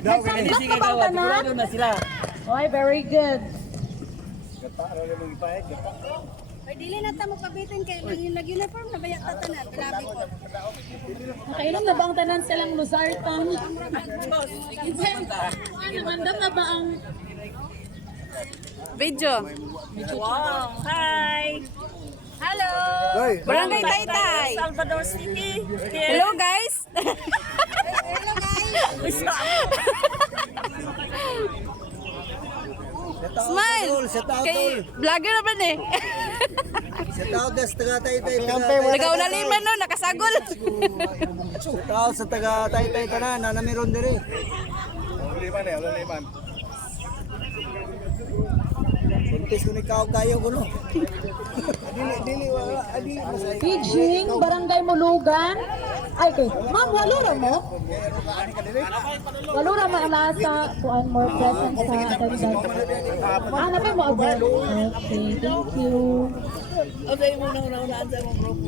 Nag-sunblock na bang tanan? Sigurado na sila. Oy, very good. Ay, dili na ta mo kabitin kay nag-uniform na bayak tatanan. Grabe ko. Nakainom na bang tanan silang Luzartan? Mandam na ba ang Video. Wow. Hi. Hello. Barangay Taytay. Salvador City. Hello guys. Hello guys. Smile. Kay vlogger na ba ni? Shout out sa taga Taytay. Ligaw na liman no, nakasagol. Shout out sa taga Taytay tanan na namiron diri. Liman. Buntis ko ni kayo ko no. Dili masay. Pidging, Barangay Mulugan? Ay, okay. Ma'am, walura mo? Walura mo na sa kuan more present sa attendance. Hanapin mo abroad. Okay, thank you. Okay, muna sa mong group.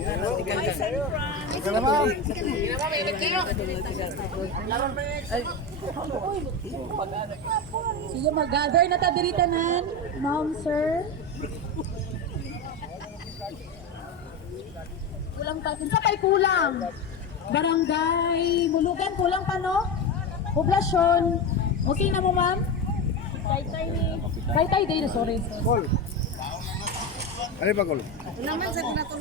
Sige, mag-gather na ta diri tanan. Ma'am, sir. Kulang pa. Kinsa pa'y kulang? Barangay Mulugan, kulang pa no? Poblasyon. Okay na mo, ma'am? Taytay day, sorry. Call. Ano ba call? Naman sa nato